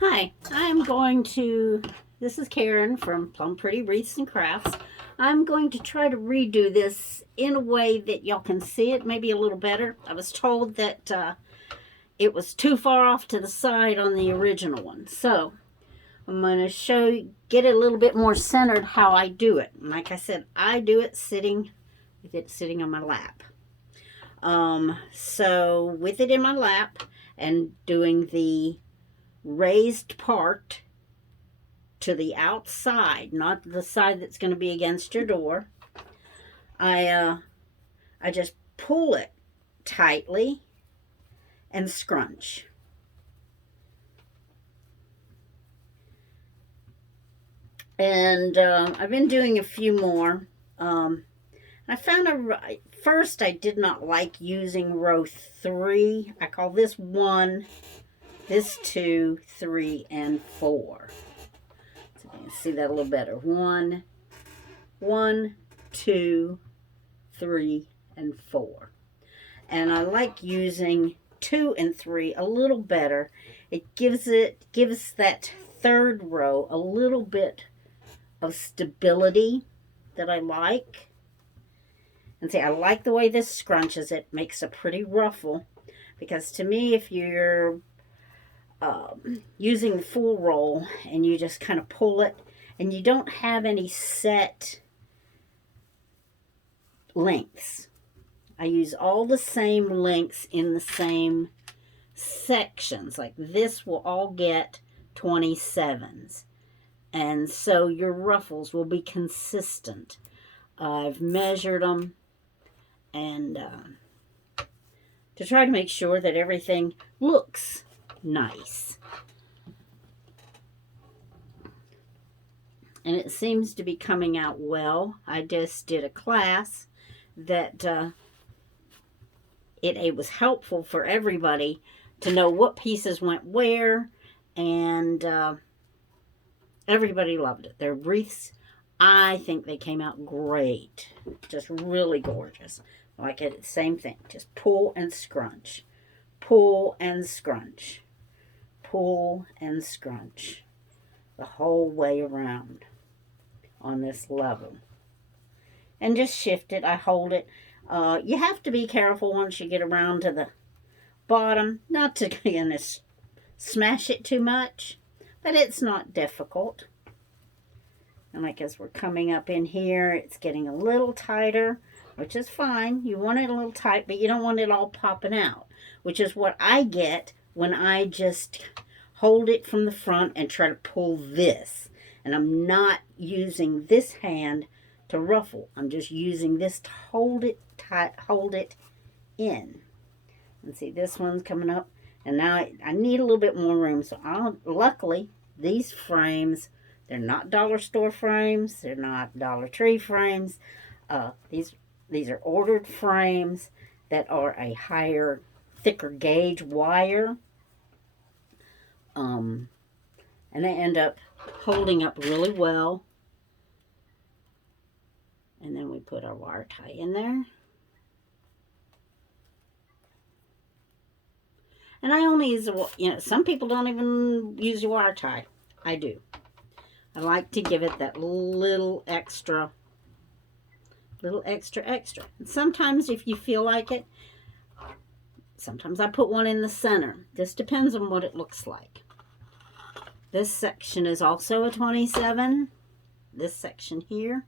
Hi, this is Karen from Plum Pretty Wreaths and Crafts. I'm going to try to redo this in a way that y'all can see it maybe a little better. I was told that it was too far off to the side on the original one. So I'm going to get it a little bit more centered how I do it. And like I said, I do it with it sitting on my lap. So with it in my lap and doing the raised part to the outside, not the side that's going to be against your door. I just pull it tightly and scrunch. And I've been doing a few more. I found first I did not like using row 3. I call this 1, this 2, 3, and 4. So you can see that a little better. 1, 2, 3, and 4. And I like using 2 and 3 a little better. It gives that third row a little bit of stability that I like. And see, I like the way this scrunches. It makes a pretty ruffle. Because to me, if you're using the full roll and you just kind of pull it and you don't have any set lengths. I use all the same lengths in the same sections. Like this will all get 27s. And so your ruffles will be consistent. I've measured them and to try to make sure that everything looks nice. And it seems to be coming out well. I just did a class that it was helpful for everybody to know what pieces went where, and everybody loved it. Their wreaths, I think they came out great. Just really gorgeous. Like it, same thing. Just pull and scrunch. Pull and scrunch. Pull and scrunch. The whole way around on this level. And just shift it. I hold it. You have to be careful once you get around to the bottom. Not to smash it too much. But it's not difficult. And like as we're coming up in here, it's getting a little tighter, which is fine. You want it a little tight, but you don't want it all popping out, which is what I get when I just hold it from the front and try to pull this. And I'm not using this hand to ruffle. I'm just using this to hold it tight, hold it in. And see, this one's coming up. And now I need a little bit more room. So luckily, these frames, they're not dollar store frames. They're not Dollar Tree frames. These are ordered frames that are a higher, thicker gauge wire. And they end up holding up really well. And then we put our wire tie in there. And I only use, some people don't even use a wire tie. I do. I like to give it that little extra. And sometimes if you feel like it, sometimes I put one in the center. This depends on what it looks like. This section is also a 27. This section here.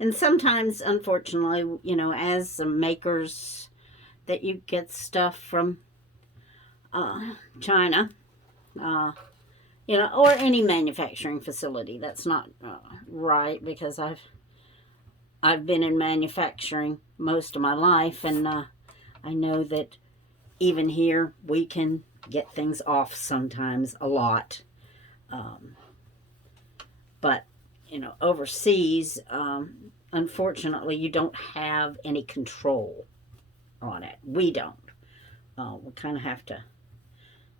And sometimes, unfortunately, as the makers that you get stuff from China, or any manufacturing facility. That's not right, because I've been in manufacturing most of my life, and I know that even here we can get things off sometimes a lot. But overseas, unfortunately, you don't have any control on it. We don't. We kind of have to,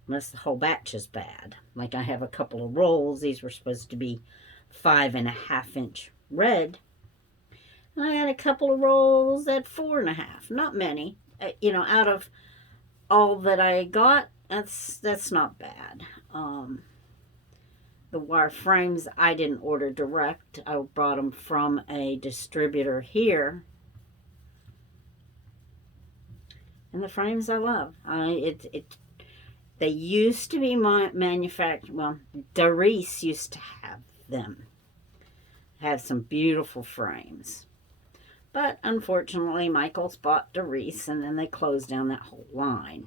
unless the whole batch is bad. Like I have a couple of rolls. These were supposed to be 5.5-inch red. And I had a couple of rolls at 4.5. Not many. Out of all that I got, that's not bad. The wire frames I didn't order direct. I brought them from a distributor here. And the frames I love. They used to be manufactured, well, Doris used to have them. Have some beautiful frames. But unfortunately, Michael's bought Doris, and then they closed down that whole line.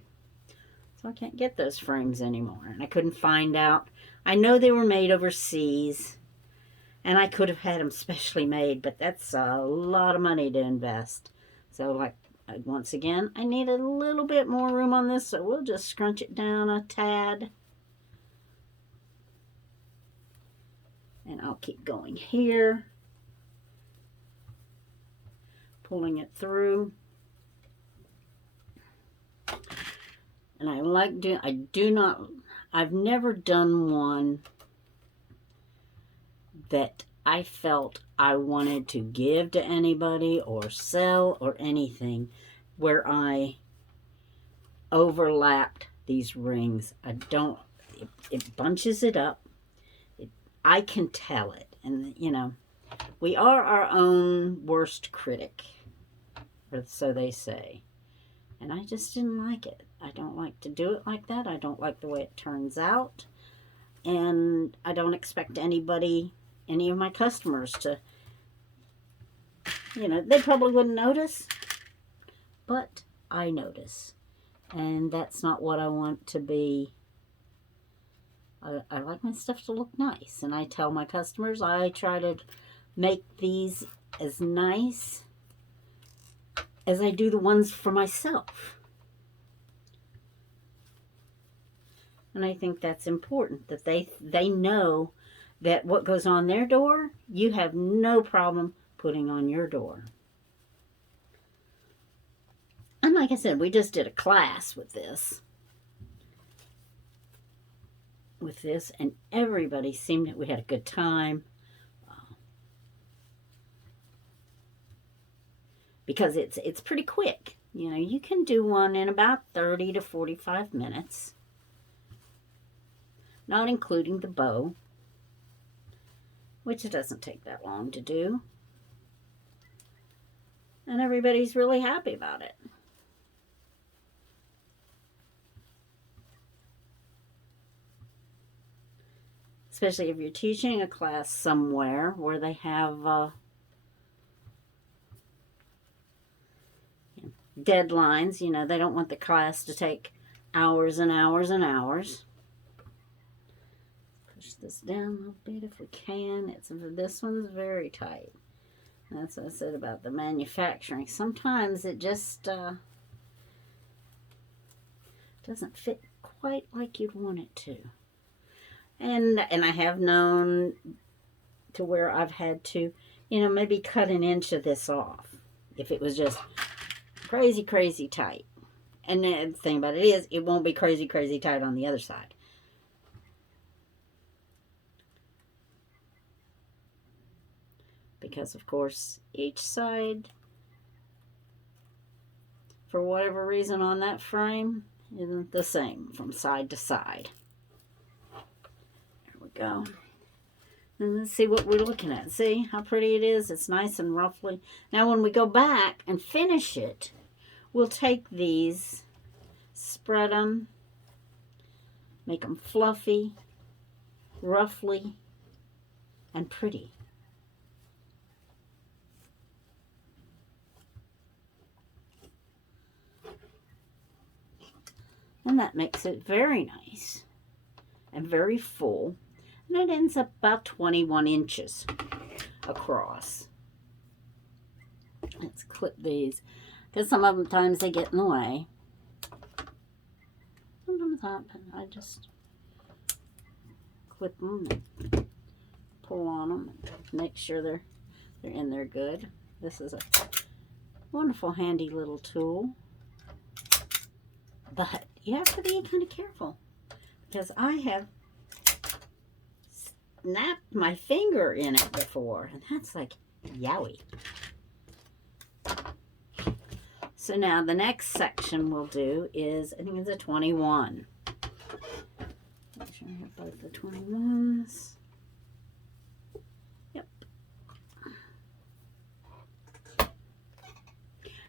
So I can't get those frames anymore. And I couldn't find out. I know they were made overseas, and I could have had them specially made, but that's a lot of money to invest. So, like, once again, I need a little bit more room on this, so we'll just scrunch it down a tad. And I'll keep going here, pulling it through. And I like I've never done one that I felt I wanted to give to anybody or sell or anything where I overlapped these rings. It bunches it up. I can tell it. And, you know, we are our own worst critic, or so they say. And I just didn't like it. I don't like to do it like that. I don't like the way it turns out. And I don't expect any of my customers to, you know, they probably wouldn't notice, but I notice. And that's not what I want to be. I like my stuff to look nice. And I tell my customers I try to make these as nice as I do the ones for myself. And I think that's important, that they know that what goes on their door, you have no problem putting on your door. And like I said, we just did a class with this. And everybody seemed, we had a good time. Because it's pretty quick. You know, you can do one in about 30 to 45 minutes. Not including the bow, which it doesn't take that long to do. And everybody's really happy about it. Especially if you're teaching a class somewhere where they have deadlines. You know, they don't want the class to take hours and hours and hours. Push this down a little bit if we can. This one's very tight. That's what I said about the manufacturing. Sometimes it just doesn't fit quite like you'd want it to. And I have known to where I've had to, you know, maybe cut an inch of this off if it was just crazy, crazy tight. And the thing about it is, it won't be crazy, crazy tight on the other side. Because, of course, each side, for whatever reason on that frame, isn't the same from side to side. There we go. And let's see what we're looking at. See how pretty it is? It's nice and ruffly. Now, when we go back and finish it, we'll take these, spread them, make them fluffy, ruffly, and pretty. And that makes it very nice and very full. And it ends up about 21 inches across. Let's clip these, because sometimes they get in the way. Sometimes I just clip them and pull on them and make sure they're in there good. This is a wonderful, handy little tool. But you have to be kind of careful, because I have snapped my finger in it before, and that's like, yowie. So now the next section we'll do is, I think it's a 21. Make sure I have both the 21s.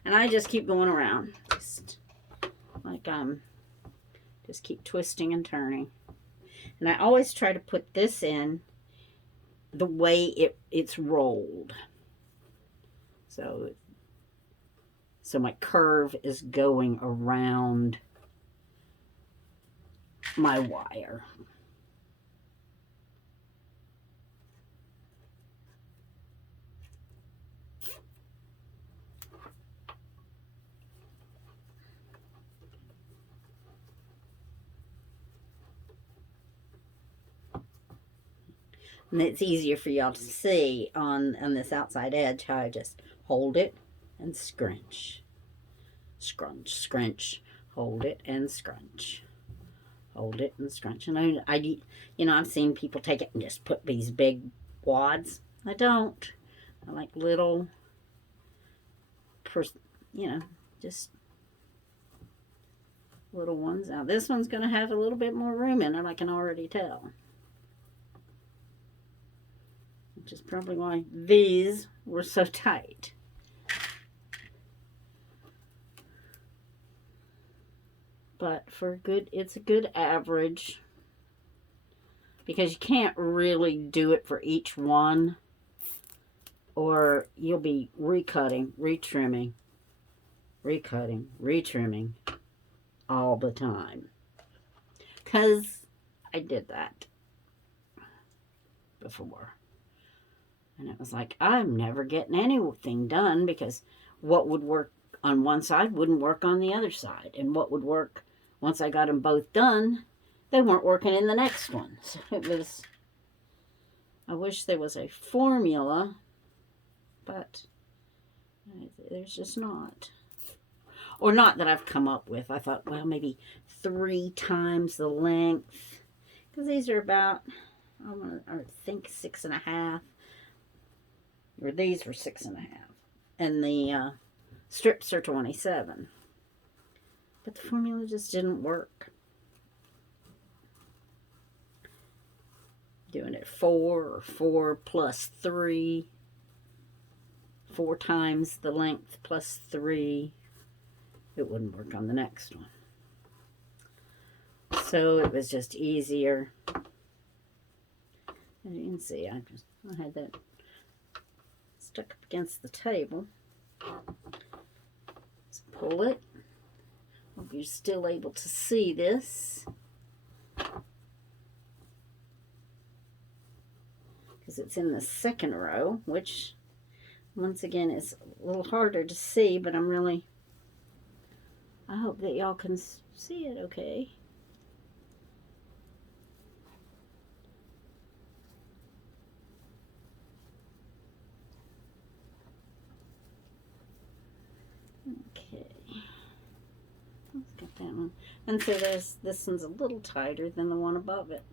And I just keep going around. Just like just keep twisting and turning. And I always try to put this in the way it's rolled. So my curve is going around my wire. And it's easier for y'all to see on this outside edge how I just hold it and scrunch. Scrunch, scrunch, hold it and scrunch. Hold it and scrunch. And I've seen people take it and just put these big wads. I don't. I like little, just little ones. Now this one's going to have a little bit more room in it, I can already tell. Which is probably why these were so tight. But it's a good average, because you can't really do it for each one, or you'll be recutting, retrimming, recutting, retrimming all the time. Because I did that before. And it was like, I'm never getting anything done, because what would work on one side wouldn't work on the other side. And what would work once I got them both done, they weren't working in the next one. So I wish there was a formula, but there's just not. Or not that I've come up with. I thought, well, maybe 3 times the length. Because these are about, I think 6.5. Or these were 6.5. And the strips are 27. But the formula just didn't work. Doing it 4 or 4 plus 3. 4 times the length plus 3. It wouldn't work on the next one. So it was just easier. As you can see, I had that stuck up against the table. Let's pull it. Hope you're still able to see this, because it's in the second row, which once again is a little harder to see, but I hope that y'all can see it okay. Okay. Let's get that one. And so this one's a little tighter than the one above it.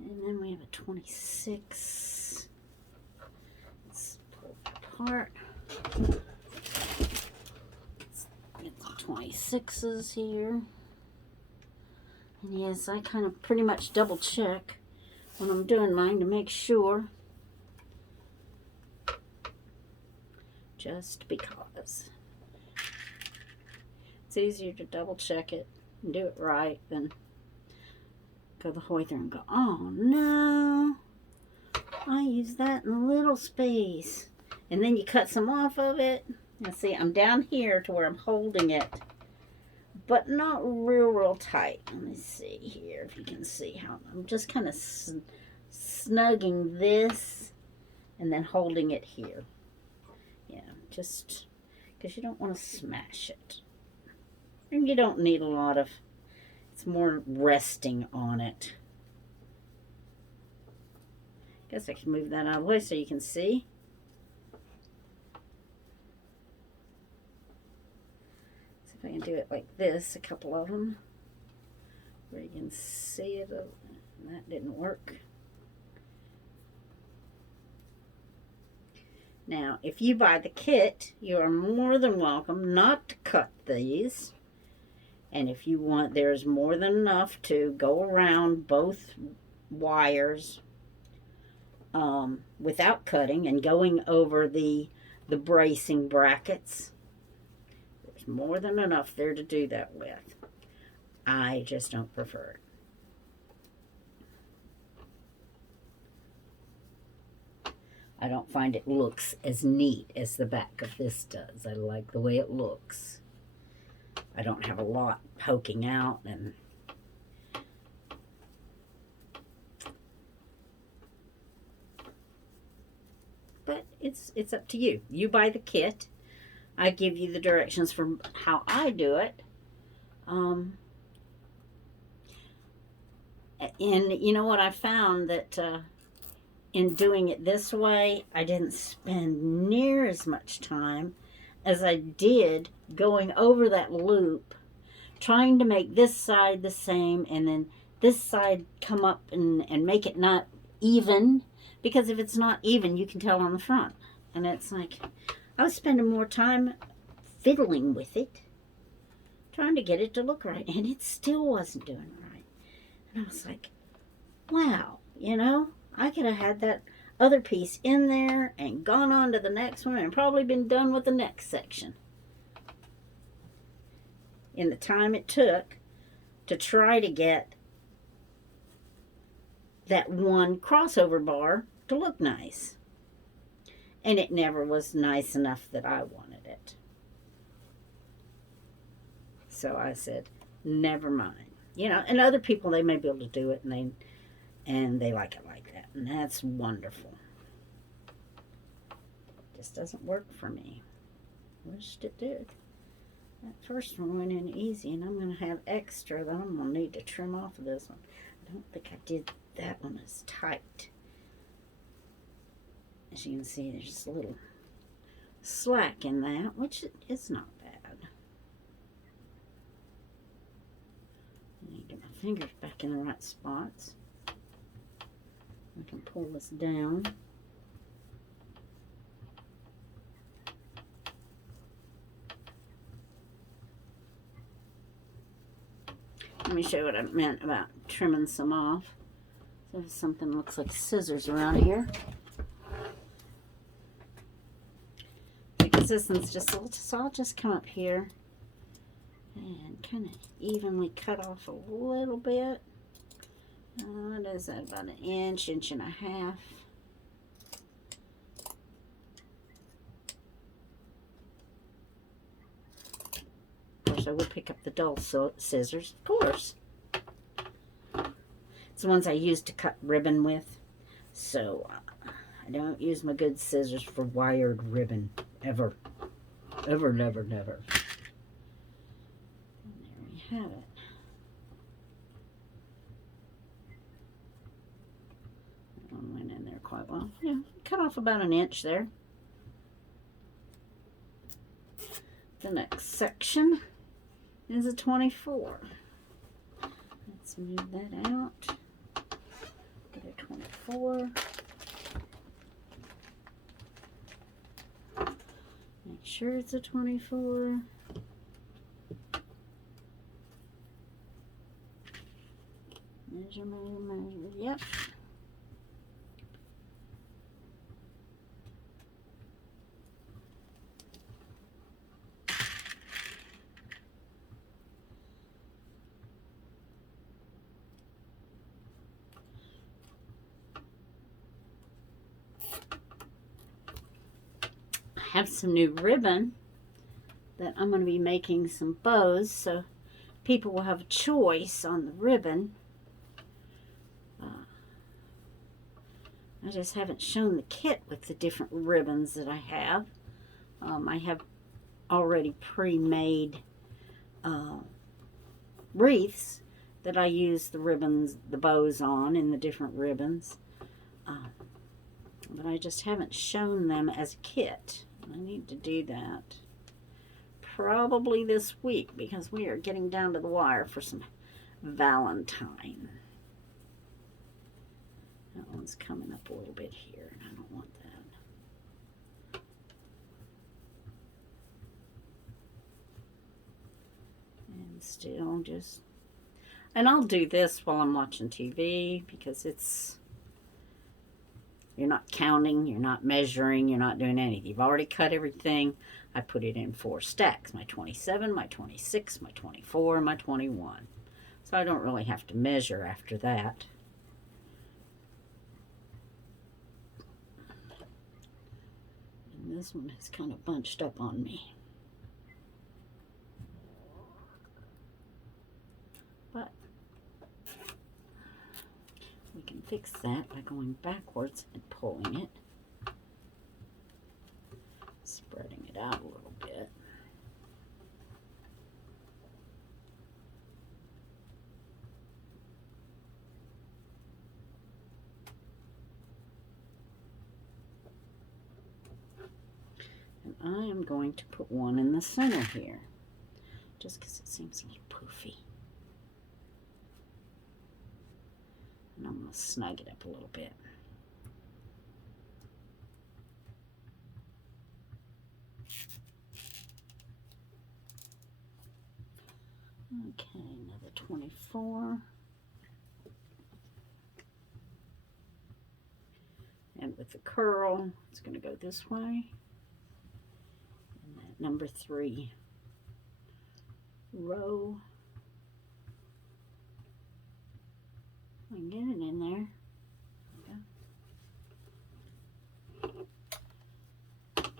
And then we have a 26. Let's pull it apart. Let's get the 26s here. And yes, I kind of pretty much double check when I'm doing mine to make sure. Just because. It's easier to double check it and do it right than go the whole way through and go, oh no, I used that in a little space. And then you cut some off of it. Now see, I'm down here to where I'm holding it, but not real tight. Let me see here if you can see how I'm just kind of snugging this and then holding it here. Yeah, just because you don't want to smash it. And you don't need a lot of, it's more resting on it. Guess I can move that out of the way so you can see. See if I can do it like this, a couple of them, where you can see it. That didn't work. Now, if you buy the kit, you are more than welcome not to cut these. And if you want, there's more than enough to go around both wires without cutting and going over the bracing brackets. There's more than enough there to do that with. I just don't prefer it. I don't find it looks as neat as the back of this does. I like the way it looks. I don't have a lot poking out, and but it's up to you. You buy the kit. I give you the directions for how I do it. And you know what I found, that in doing it this way, I didn't spend near as much time as I did going over that loop, trying to make this side the same and then this side come up and make it not even. Because if it's not even, you can tell on the front. And it's like, I was spending more time fiddling with it, trying to get it to look right, and it still wasn't doing right. And I was like, wow, you know, I could have had that other piece in there and gone on to the next one and probably been done with the next section in the time it took to try to get that one crossover bar to look nice. And it never was nice enough that I wanted it. So I said, never mind. You know, and other people, they may be able to do it, and they like it like that. And that's wonderful. It just doesn't work for me. Wished it did. That first one went in easy, and I'm going to have extra that I'm going to need to trim off of this one. I don't think I did that one as tight. As you can see, there's just a little slack in that, which is not bad. I need to get my fingers back in the right spots. I can pull this down. Let me show you what I meant about trimming some off. So if something looks like scissors around here. Because this one's just a little, so I'll just come up here and kind of evenly cut off a little bit. What is that, about an inch, inch and a half. Of course, I will pick up the dull scissors, of course. It's the ones I use to cut ribbon with. So I don't use my good scissors for wired ribbon, ever. Ever, never, never. And there we have it. That one went in there quite well. Yeah, cut off about an inch there. The next section is a 24. Let's move that out. Get a 24. Make sure it's a 24. Measure, measure, measure. Yep. Have some new ribbon that I'm going to be making some bows, so people will have a choice on the ribbon. I just haven't shown the kit with the different ribbons that I have. I have already pre-made wreaths that I use the ribbons, the bows on, in the different ribbons. But I just haven't shown them as a kit. I need to do that probably this week, because we are getting down to the wire for some Valentine. That one's coming up a little bit here, and I don't want that. And still just, And I'll do this while I'm watching TV because you're not counting, you're not measuring, you're not doing anything. You've already cut everything. I put it in 4 stacks, my 27, my 26, my 24, and my 21. So I don't really have to measure after that. And this one is kind of bunched up on me. But we can fix that by going backwards and pulling it. Spreading it out a little bit. And I am going to put one in the center here, just because it seems a little poofy. And I'm going to snug it up a little bit. Okay, another 24. And with the curl, it's going to go this way. And that number 3 row. I can get it in there. Pull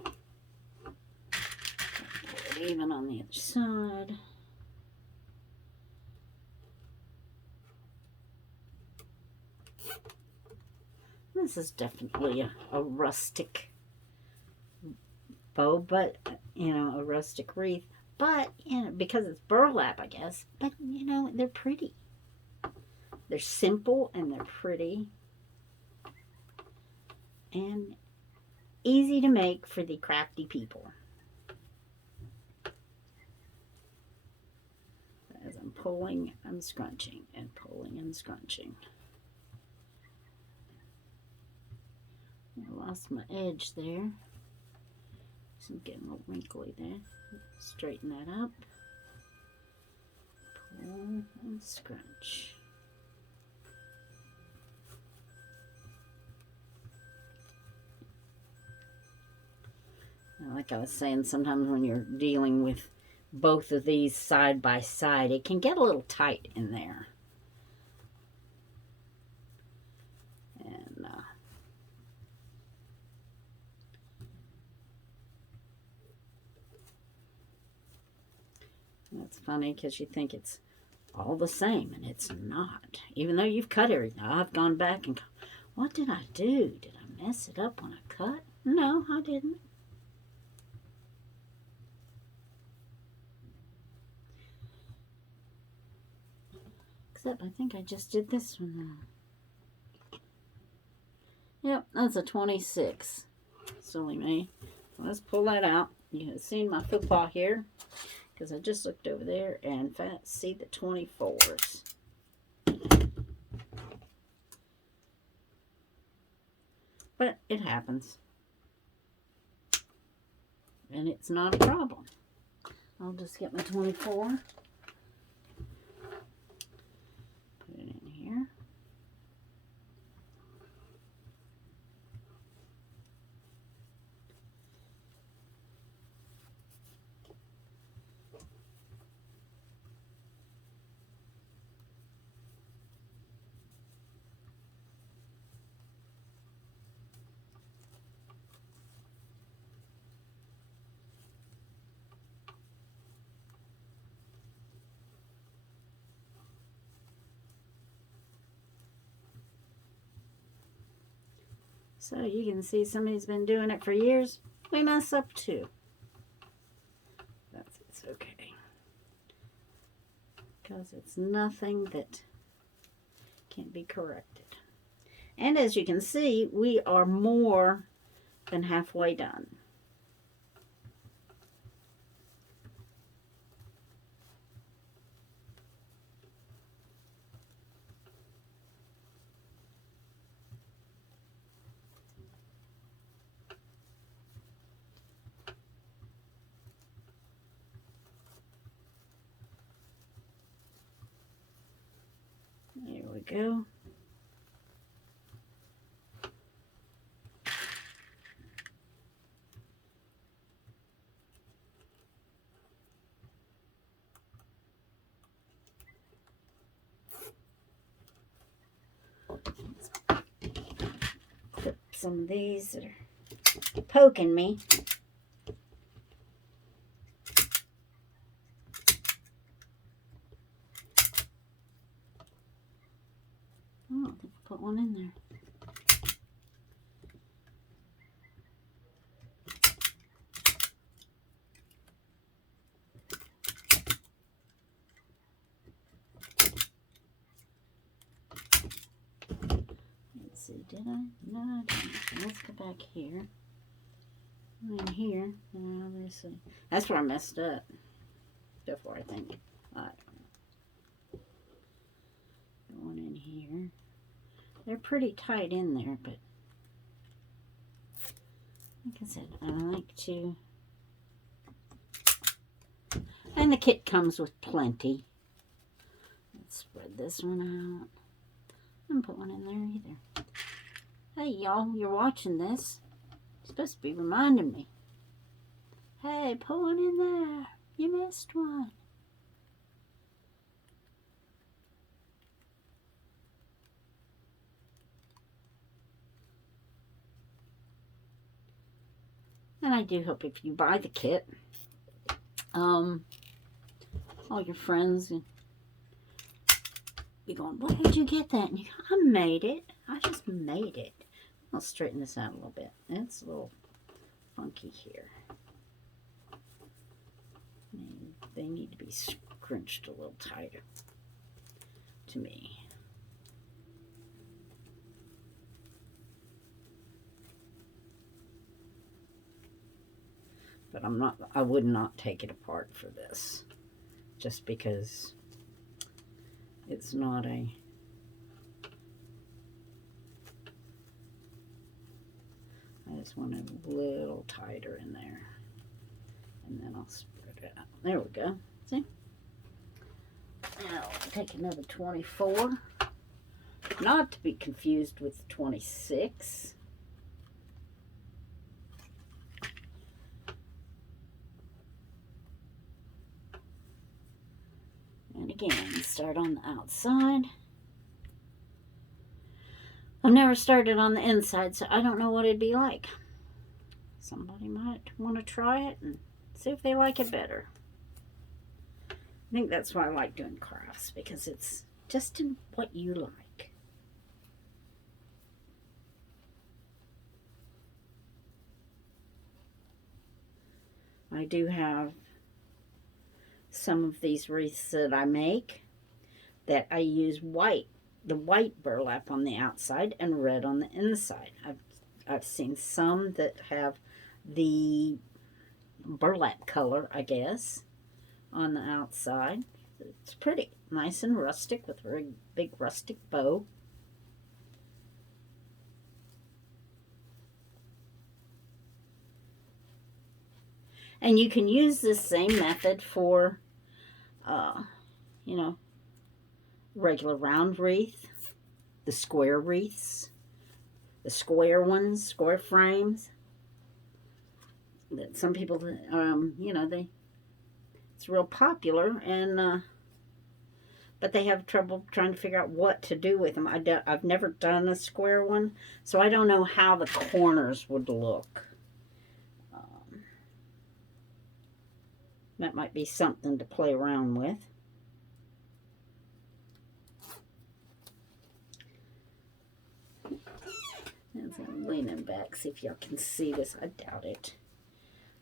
it even on the other side. This is definitely a rustic bow, but, you know, a rustic wreath. But, you know, because it's burlap, I guess. But, you know, they're pretty. They're simple and they're pretty. And easy to make for the crafty people. As I'm pulling, I'm scrunching and pulling and scrunching. I lost my edge there. So I'm getting a little wrinkly there. Straighten that up. Pull and scrunch. Now, like I was saying, sometimes when you're dealing with both of these side by side, it can get a little tight in there. And that's funny because you think it's all the same, and it's not. Even though you've cut everything. I've gone back and what did I do? Did I mess it up when I cut? No, I didn't. Except I think I just did this one wrong. Yep, that's a 26. Silly me. Let's pull that out. You have seen my football here because I just looked over there and see the 24s. But it happens. And it's not a problem. I'll just get my 24. Put it in here. So you can see somebody's been doing it for years. We mess up too. It's okay. Because it's nothing that can't be corrected. And as you can see, we are more than halfway done. go. Put some of these that are poking me. Oh, I think I put one in there. Let's see, did I? No, I didn't. Let's go back here. In here. Let's see. That's where I messed up. Before, I think. One in here. They're pretty tight in there, but like I said, I like to. And the kit comes with plenty. Let's spread this one out. I didn't put one in there either. Hey, y'all, you're watching this. You're supposed to be reminding me. Hey, put one in there. You missed one. And I do hope if you buy the kit, all your friends and be going, where did you get that? And you go, I made it. I just made it. I'll straighten this out a little bit. It's a little funky here. They need to be scrunched a little tighter to me. But I would not take it apart for this, just because it's not a, I just want it a little tighter in there, and then I'll spread it out. There we go, see? Now I'll take another 24, not to be confused with 26. And again, start on the outside. I've never started on the inside, so I don't know what it'd be like. Somebody might want to try it and see if they like it better. I think that's why I like doing crafts, because it's just in what you like. I do have some of these wreaths that I make that I use the white burlap on the outside and red on the inside. I've seen some that have the burlap color, I guess, on the outside. It's pretty nice and rustic with a very big rustic bow. And you can use this same method for you know, regular round wreath, the square wreaths, the square ones, square frames. That some people, you know, it's real popular, and but they have trouble trying to figure out what to do with them. I've never done a square one, so I don't know how the corners would look. That might be something to play around with. As I'm leaning back, see if y'all can see this. I doubt it.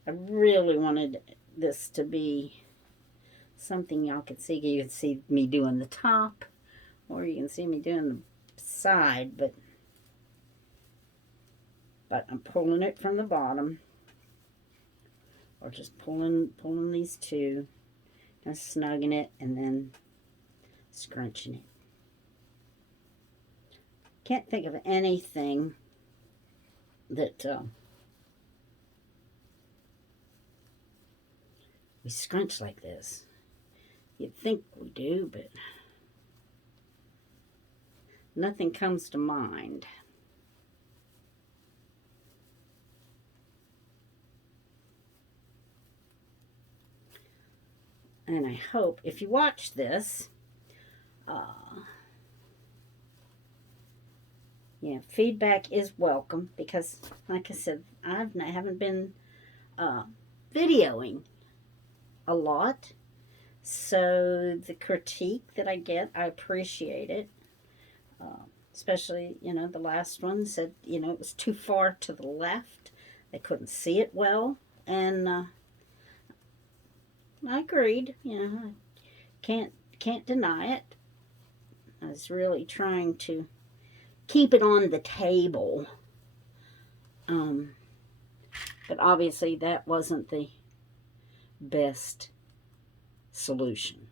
I really wanted this to be something y'all could see. You can see me doing the top, or you can see me doing the side, but I'm pulling it from the bottom, or just pulling these two, and snugging it, and then scrunching it. Can't think of anything that we scrunch like this. You'd think we do, but Nothing comes to mind. And I hope if you watch this, yeah, feedback is welcome because, like I said, haven't been videoing a lot. So the critique that I get, I appreciate it. Especially, the last one said, it was too far to the left. They couldn't see it well. And I agreed. I can't deny it. I was really trying to keep it on the table. But obviously that wasn't the best solution.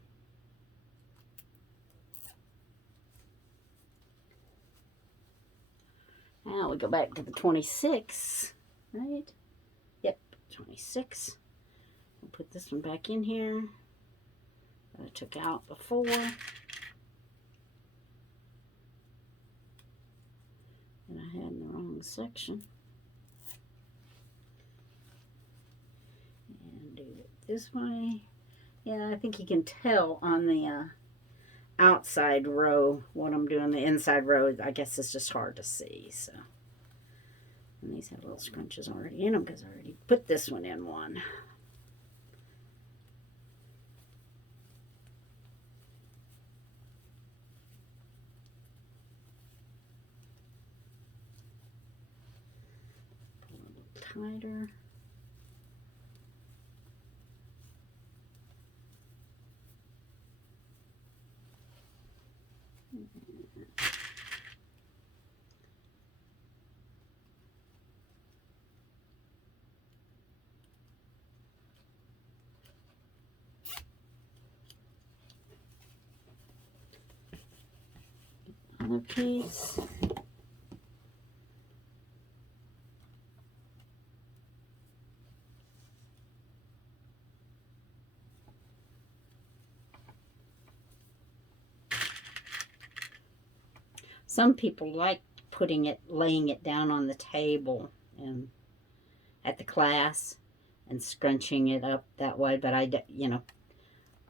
Now we go back to the 26, right? Yep, 26. We'll put this one back in here that I took out before. And I had in the wrong section. And do it this way. Yeah, I think you can tell on the outside row what I'm doing. The inside row, I guess it's just hard to see. So, and these have little scrunches already in them because I already put this one in one. Pull a little tighter. Other piece. Some people like laying it down on the table and at the class and scrunching it up that way. But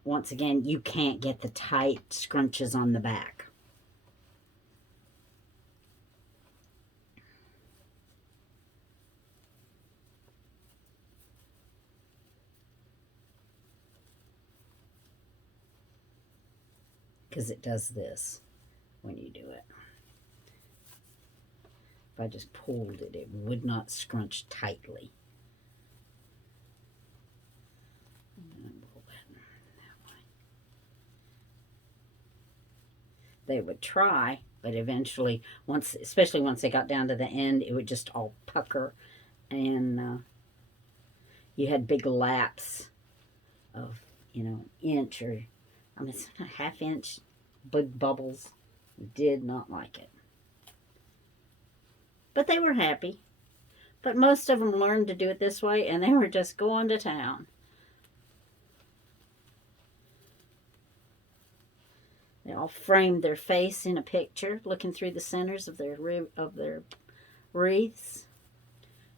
once again, you can't get the tight scrunches on the back. Because it does this when you do it. If I just pulled it, it would not scrunch tightly. They would try, but eventually, especially once they got down to the end, it would just all pucker, and you had big laps of, inch or, it's not a half inch, big bubbles. Did not like it. But they were happy. But most of them learned to do it this way, and they were just going to town. They all framed their face in a picture, looking through the centers of their wreaths.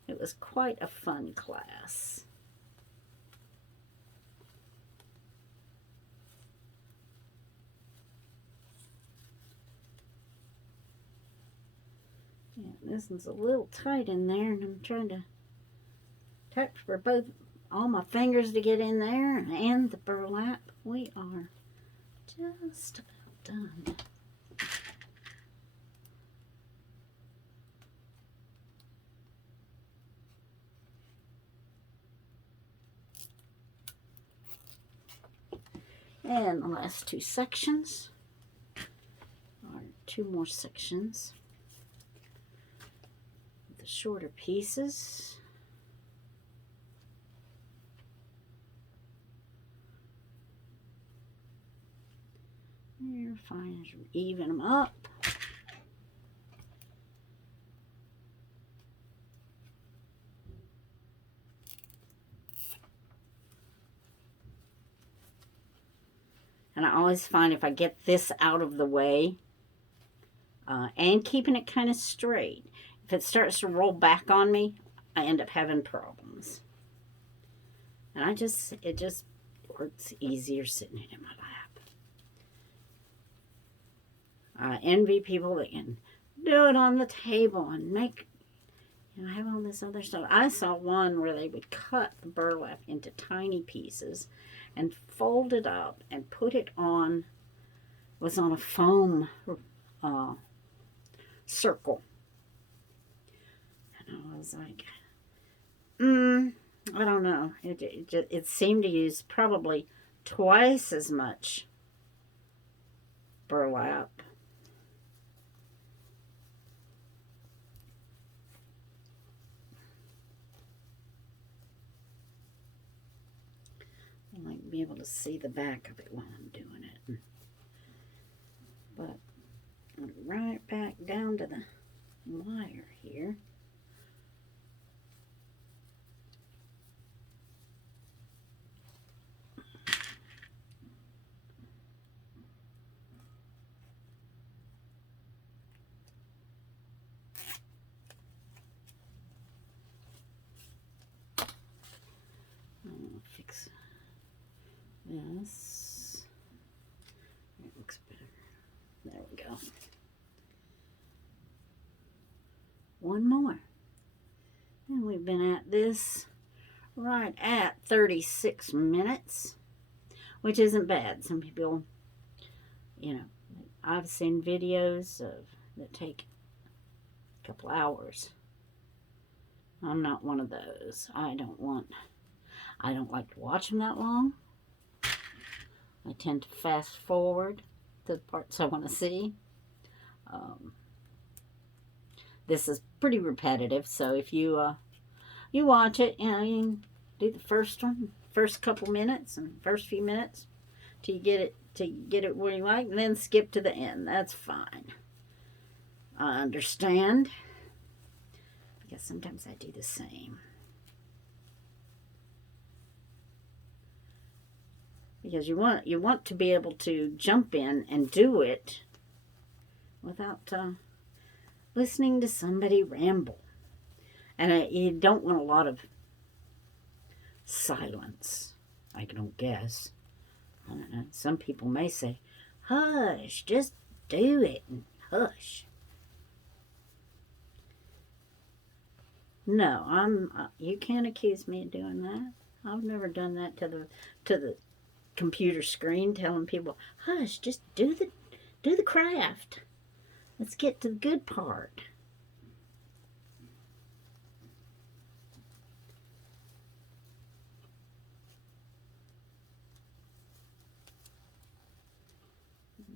It was quite a fun class. Yeah, this one's a little tight in there, and I'm trying to tap for all my fingers to get in there, and the burlap. We are just about done. And the last two sections are two more sections. The shorter pieces. You're fine as you even them up. And I always find if I get this out of the way, and keeping it kind of straight. If it starts to roll back on me, I end up having problems. And it just works easier sitting it in my lap. I envy people that can do it on the table and make, have all this other stuff. I saw one where they would cut the burlap into tiny pieces and fold it up and put it on, was on a foam circle. And I was like, I don't know. It seemed to use probably twice as much burlap. I like to be able to see the back of it while I'm doing it. But right back down to the wire here. Fix this. It looks better. There we go. One more. And we've been at this right at 36 minutes, which isn't bad. Some people, I've seen videos that take a couple hours. I'm not one of those. I don't like to watch them that long. I tend to fast forward to the parts I want to see. This is pretty repetitive, so if you watch it, you can do the first couple minutes and first few minutes till you get it where you like, and then skip to the end. That's fine. I understand, because sometimes I do the same. Because you want to be able to jump in and do it without listening to somebody ramble. And you don't want a lot of silence, I don't guess. I don't know. Some people may say, hush, just do it and hush. No, you can't accuse me of doing that. I've never done that to the computer screen, telling people, hush, just do the craft. Let's get to the good part.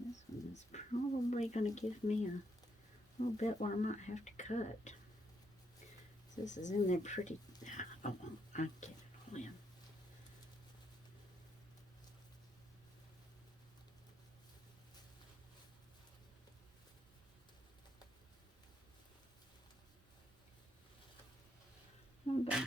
This one is probably going to give me a little bit where I might have to cut. This is in there pretty. Oh, I get it all in. Okay.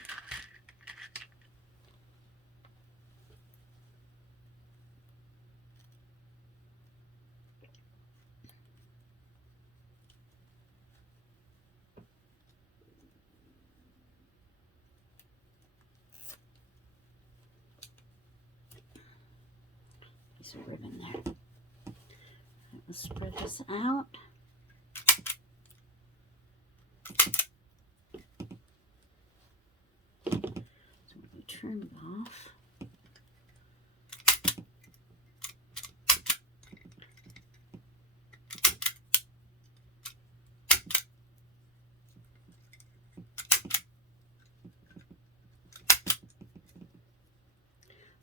Piece of ribbon there. Let's spread this out. So we trim it off.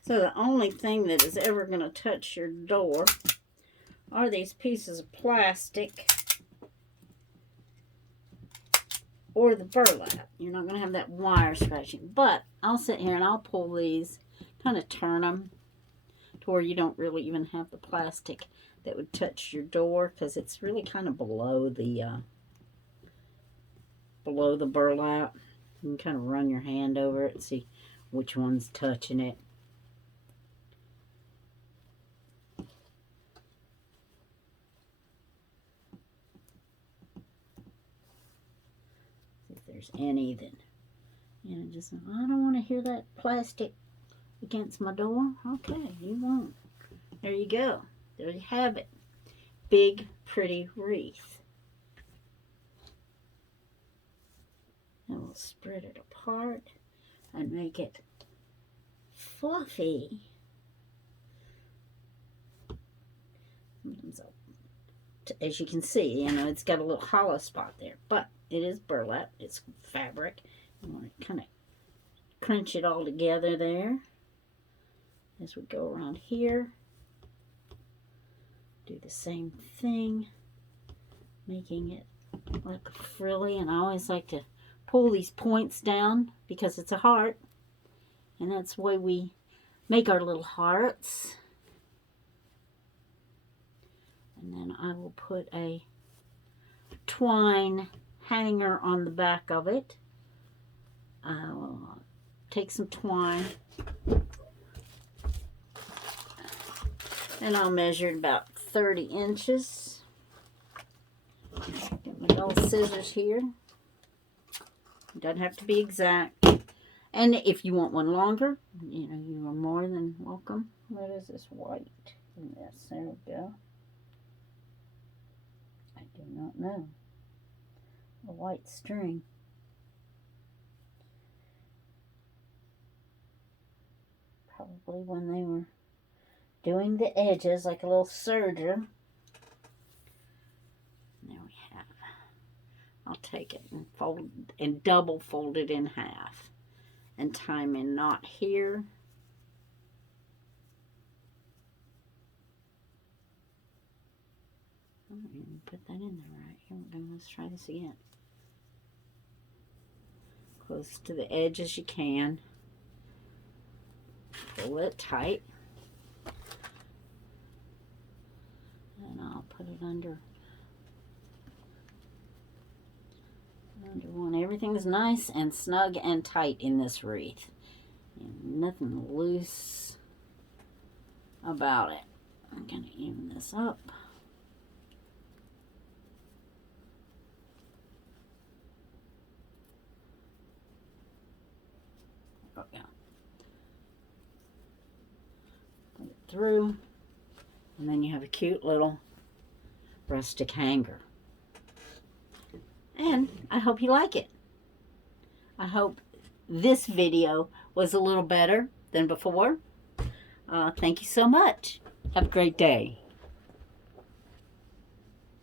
So the only thing that is ever going to touch your door are these pieces of plastic or the burlap. You're not going to have that wire scratching. But I'll sit here and I'll pull these, kind of turn them to where you don't really even have the plastic that would touch your door, because it's really kind of below the burlap. You can kind of run your hand over it and see which one's touching it. there's any that, you know, just, I don't want to hear that plastic against my door. Okay, you won't. There you go. There you have it. Big, pretty wreath. And we'll spread it apart and make it fluffy. As you can see, you know, it's got a little hollow spot there, but it is burlap. It's fabric. You want to kind of crunch it all together there as we go around here. Do the same thing, making it like frilly, and I always like to pull these points down because it's a heart, and that's the way we make our little hearts. And then I will put a twine hanger on the back of it. I'll take some twine, and I'll measure it about 30 inches. Get my little scissors here. It doesn't have to be exact. And if you want one longer, you know, you are more than welcome. What is this white in this? There we go. I do not know. A white string. Probably when they were doing the edges, like a little serger. There we have. I'll take it and fold and double fold it in half and tie my knot here. I don't even put that in there right. Here we go. Let's try this again. Close to the edge as you can. Pull it tight. And I'll put it under one. Everything's nice and snug and tight in this wreath. And nothing loose about it. I'm going to even this up. Oh, yeah. Put it through. And then you have a cute little rustic hanger. And I hope you like it. I hope this video was a little better than before. Thank you so much. Have a great day.